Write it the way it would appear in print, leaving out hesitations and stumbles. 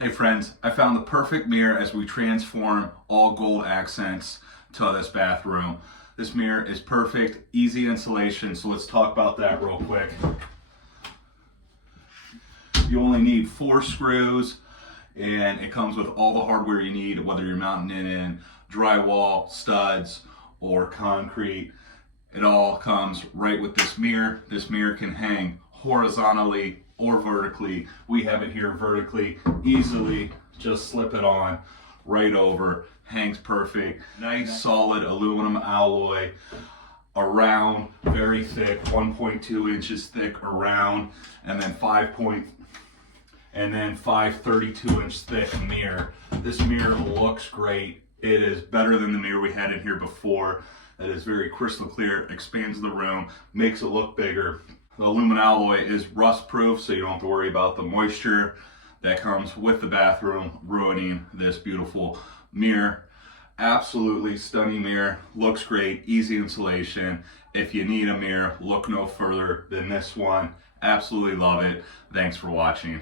Hey friends, I found the perfect mirror as we transform all gold accents to this bathroom. This mirror is perfect, easy installation, so let's talk about that real quick. You only need 4 screws and it comes with all the hardware you need, whether you're mounting it in drywall, studs, or concrete. It all comes right with this mirror. This mirror can hang horizontally or vertically. We have it here vertically. Easily just slip it on right over. Hangs perfect. Nice solid aluminum alloy around, very thick, 1.2 inches thick around, and then 5 32-inch thick mirror. This mirror looks great. It is better than the mirror we had in here before. It is very crystal clear, expands the room, makes it look bigger. The aluminum alloy is rust proof, so you don't have to worry about the moisture that comes with the bathroom ruining this beautiful mirror. Absolutely stunning mirror, looks great, easy installation. If you need a mirror, look no further than this one. Absolutely love it. Thanks for watching.